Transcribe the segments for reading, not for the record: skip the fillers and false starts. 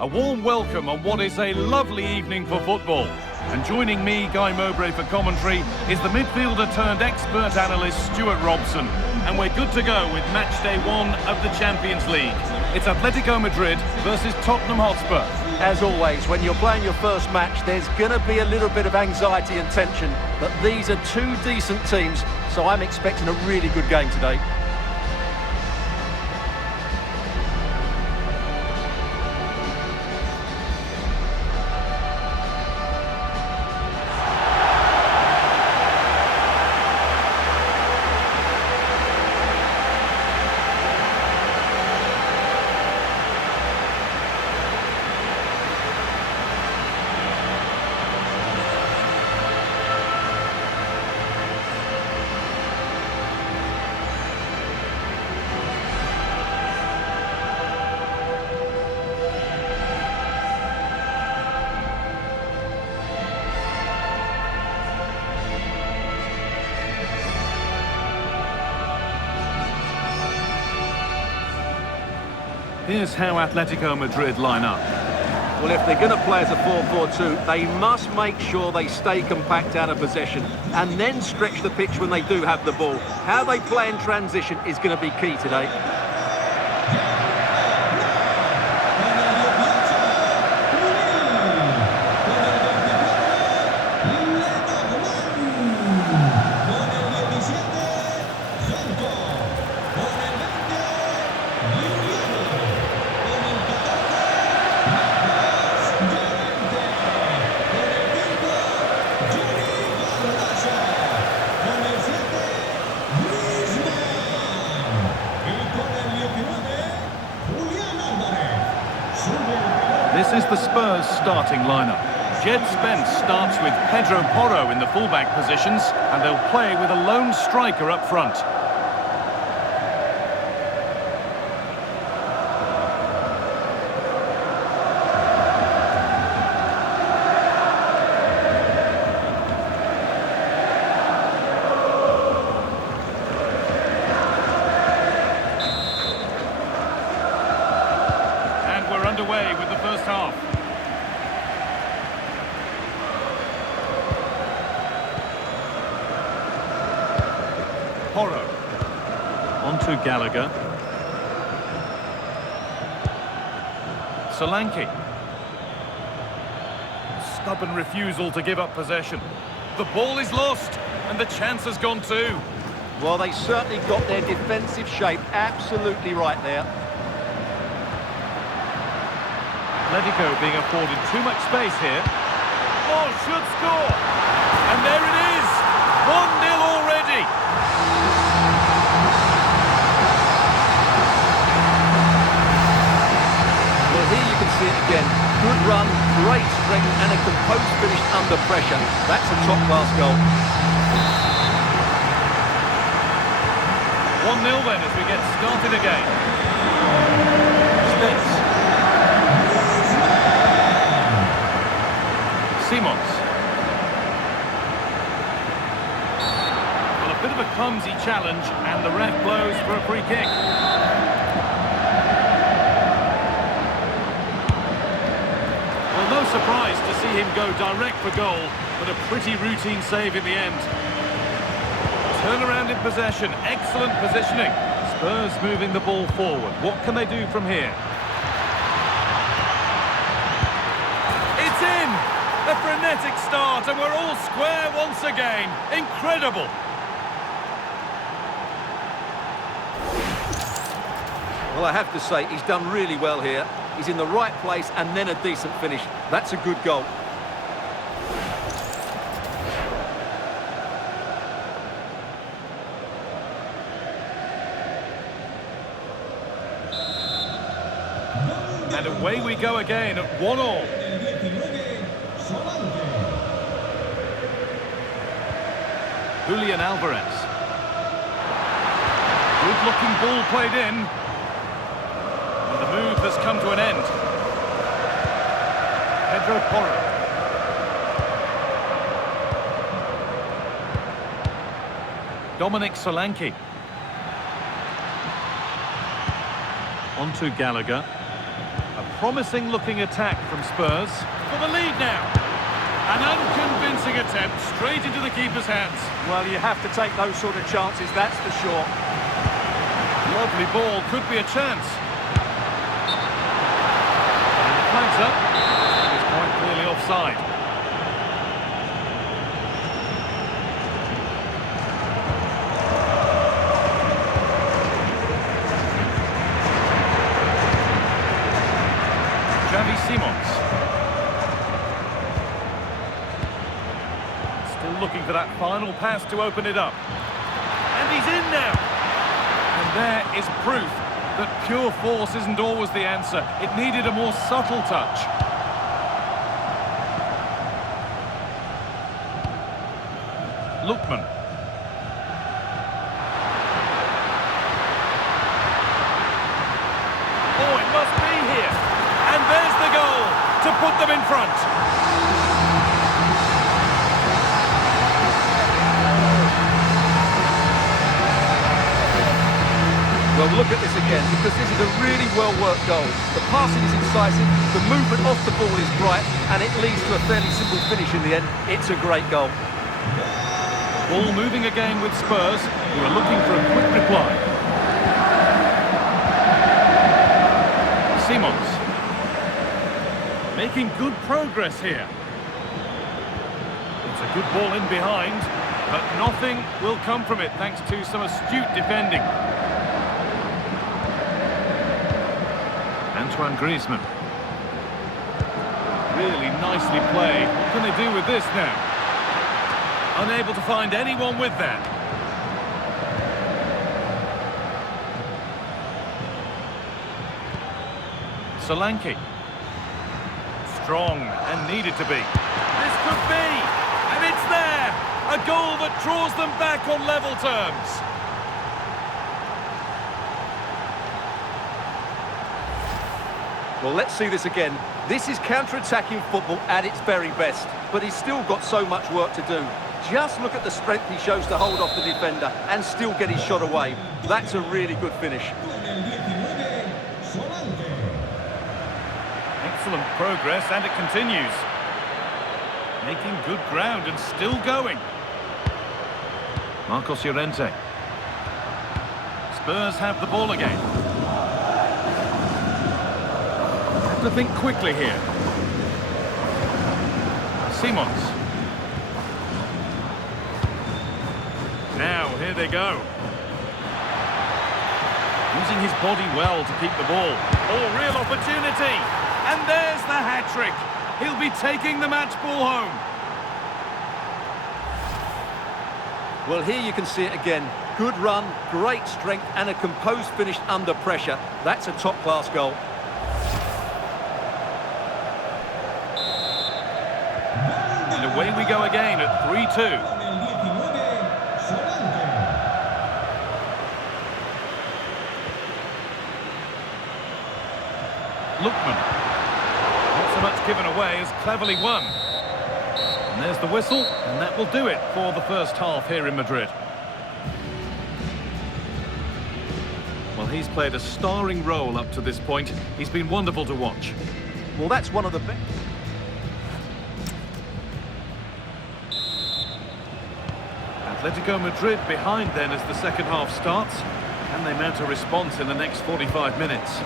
A warm welcome on what is a lovely evening for football. And joining me, Guy Mowbray, for commentary is the midfielder turned expert analyst Stuart Robson. And we're good to go with match day 1 of the Champions League. It's Atletico Madrid versus Tottenham Hotspur. As always, when you're playing your first match, there's going to be a little bit of anxiety and tension. But these are two decent teams, so I'm expecting a really good game today. Here's how Atletico Madrid line up. Well, if they're going to play as a 4-4-2, they must make sure they stay compact out of possession and then stretch the pitch when they do have the ball. How they play in transition is going to be key today. This is the Spurs starting lineup. Jed Spence starts with Pedro Porro in the fullback positions, and they'll play with a lone striker up front. Underway with the first half. Porro. On to Gallagher. Solanke. Stubborn refusal to give up possession. The ball is lost and the chance has gone too. Well, they certainly got their defensive shape absolutely right there. Atletico being afforded too much space here. Oh, should score! And there it is! 1-0 already! Well, here you can see it again. Good run, great strength, and a composed finish under pressure. That's a top-class goal. 1-0 then as we get started again. Spence. Simons. Well, a bit of a clumsy challenge, and the ref blows for a free kick. Well, no surprise to see him go direct for goal, but a pretty routine save in the end. Turnaround in possession, excellent positioning. Spurs moving the ball forward. What can they do from here? It's in! A frenetic start, and we're all square once again. Incredible! Well, I have to say, he's done really well here. He's in the right place and then a decent finish. That's a good goal. And away we go again at 1-1. Julian Alvarez. Good-looking ball played in. And the move has come to an end. Pedro Porro. Dominic Solanke. On to Gallagher. A promising looking attack from Spurs. For the lead now. An unconvincing attempt straight into the keeper's hands. Well, you have to take those sort of chances, that's for sure. Lovely ball, could be a chance. And the flags up. It's quite clearly offside. Simons. Still looking for that final pass to open it up. And he's in now. And there is proof that pure force isn't always the answer. It needed a more subtle touch. Lookman. Oh, it must be here. And there's the goal to put them in front. Well, look at this again, because this is a really well-worked goal. The passing is incisive, the movement off the ball is bright, and it leads to a fairly simple finish in the end. It's a great goal. Ball moving again with Spurs, who are looking for a quick reply. Simons. Making good progress here. It's a good ball in behind, but nothing will come from it thanks to some astute defending. Antoine Griezmann. Really nicely played. What can they do with this now? Unable to find anyone with that. Solanke. Strong and needed to be. This could be, and it's there! A goal that draws them back on level terms. Well, let's see this again. This is counter-attacking football at its very best, but he's still got so much work to do. Just look at the strength he shows to hold off the defender and still get his shot away. That's a really good finish. Excellent progress, and it continues. Making good ground and still going. Marcos Llorente. Spurs have the ball again. Have to think quickly here. Simons. Now, here they go. Using his body well to keep the ball. Oh, real opportunity! And there's the hat-trick. He'll be taking the match ball home. Well, here you can see it again. Good run, great strength, and a composed finish under pressure. That's a top-class goal. And away we go again at 3-2. Lookman. Not so much given away as cleverly won. And there's the whistle, and that will do it for the first half here in Madrid. Well, he's played a starring role up to this point. He's been wonderful to watch. Well, that's one of the best. Atletico Madrid behind then as the second half starts, and they mount a response in the next 45 minutes.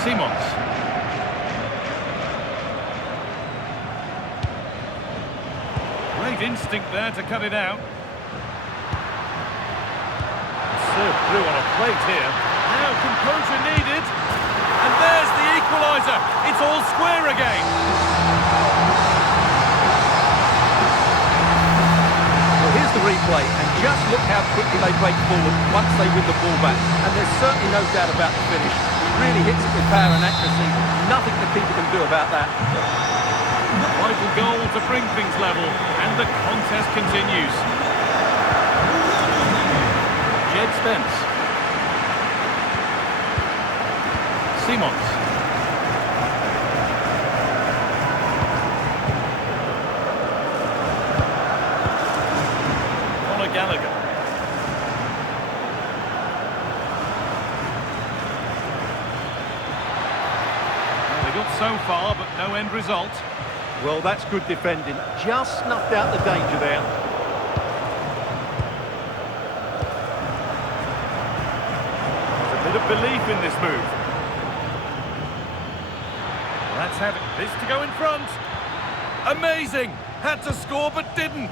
Simons. Great instinct there to cut it out. Served through on a plate here. Now composure needed. And there's the equaliser. It's all square again. Well, here's the replay, and just look how quickly they break forward once they win the ball back. And there's certainly no doubt about the finish. He really hits it with power and accuracy. Nothing the keeper can do about that. Vital goal to bring things level, and the contest continues. Jed Spence. Simons. so far, but no end result. Well, that's good defending. Just snuffed out the danger there. There's a bit of belief in this move. Let's have this to go in front. Amazing! Had to score, but didn't.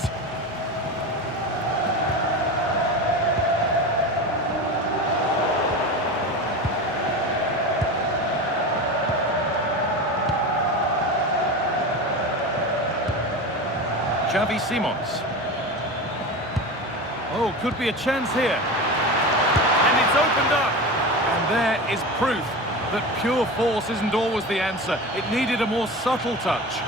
Xavi Simons. Oh, could be a chance here. And it's opened up. And there is proof that pure force isn't always the answer. It needed a more subtle touch.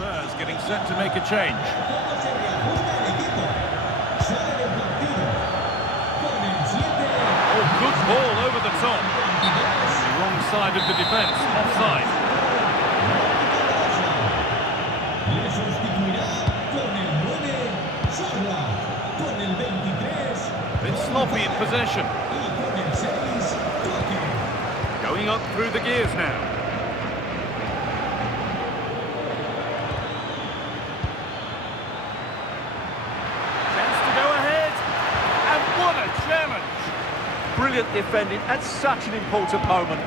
Spurs getting set to make a change. Oh, good ball over the top. The wrong side of the defence, offside. Bit sloppy in possession. Going up through the gears now. Brilliant defending at such an important moment.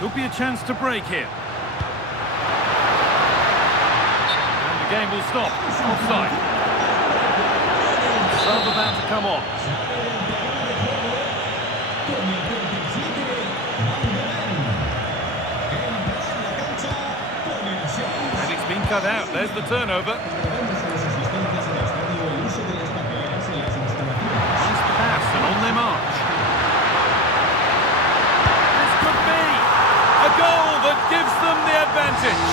Could be a chance to break here. And the game will stop. Offside. Sub about to come on. Cut out, there's the turnover. Nice pass and on their march. This could be a goal that gives them the advantage.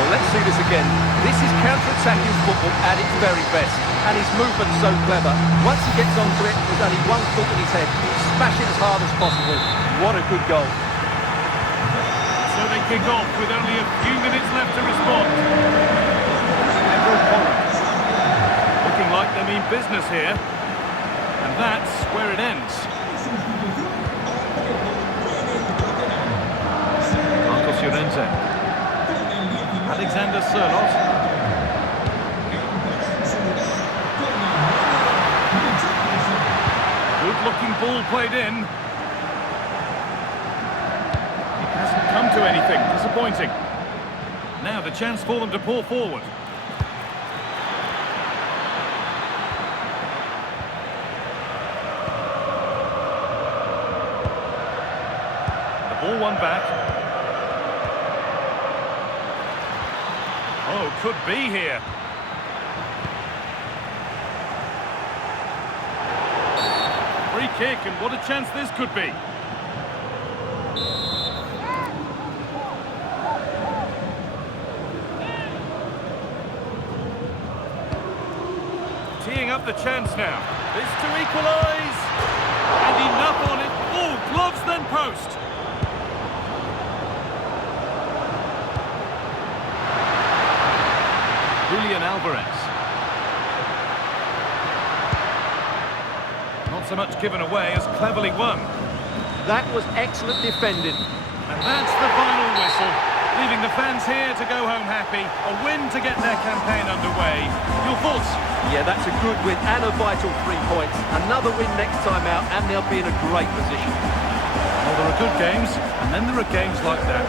Well, let's see this again. This is counter-attacking football at its very best. And his movement's so clever. Once he gets onto it, with only one foot in his head, smash it as hard as possible. What a good goal. So they kick off with only a few minutes left to respond. Looking like they mean business here. And that's where it ends. Marcos Llorente. Alexander Sørloth. Good-looking ball played in. It hasn't come to anything. Disappointing. Now the chance for them to pour forward. The ball won back. Oh, could be here. Free kick, and what a chance this could be. Teeing up the chance now. This to equalise. And enough on it. Oh, gloves then post. Julian Alvarez. Not so much given away as cleverly won. That was excellent defending. And that's the final whistle, leaving the fans here to go home happy. A win to get their campaign underway. Your thoughts? Yeah, that's a good win and a vital 3 points. Another win next time out and they'll be in a great position. Well, there are good games, and then there are games like that.